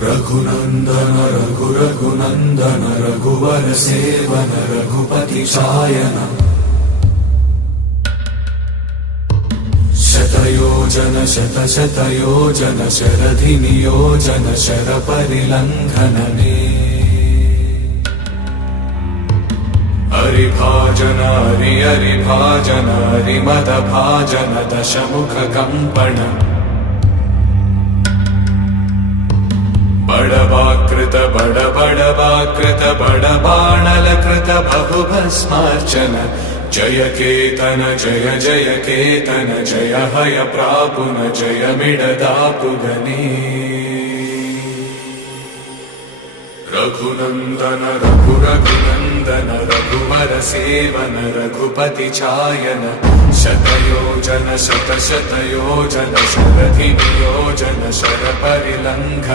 रघुनंदन रघुनंदन रघुवर seven Raghupati चायन शतयोजन शतशतयोजन शरधि नियोजन sir परिलंघनने हरिभाजन हरिभाजन हरिमद भाजन दशमुख कंपन बड़वाकृत बड़वाकृत बड़बाणलकृत बहुभस्मार्चन जय केतन जय जय केतन जय हय प्रापुन जय मिडदापुगने रघुनंदन रघुनंदन रघुवर सेवन रघुपति चायन शतयोजन शतशतयोजन शरधि नियोजन शर परिलंघन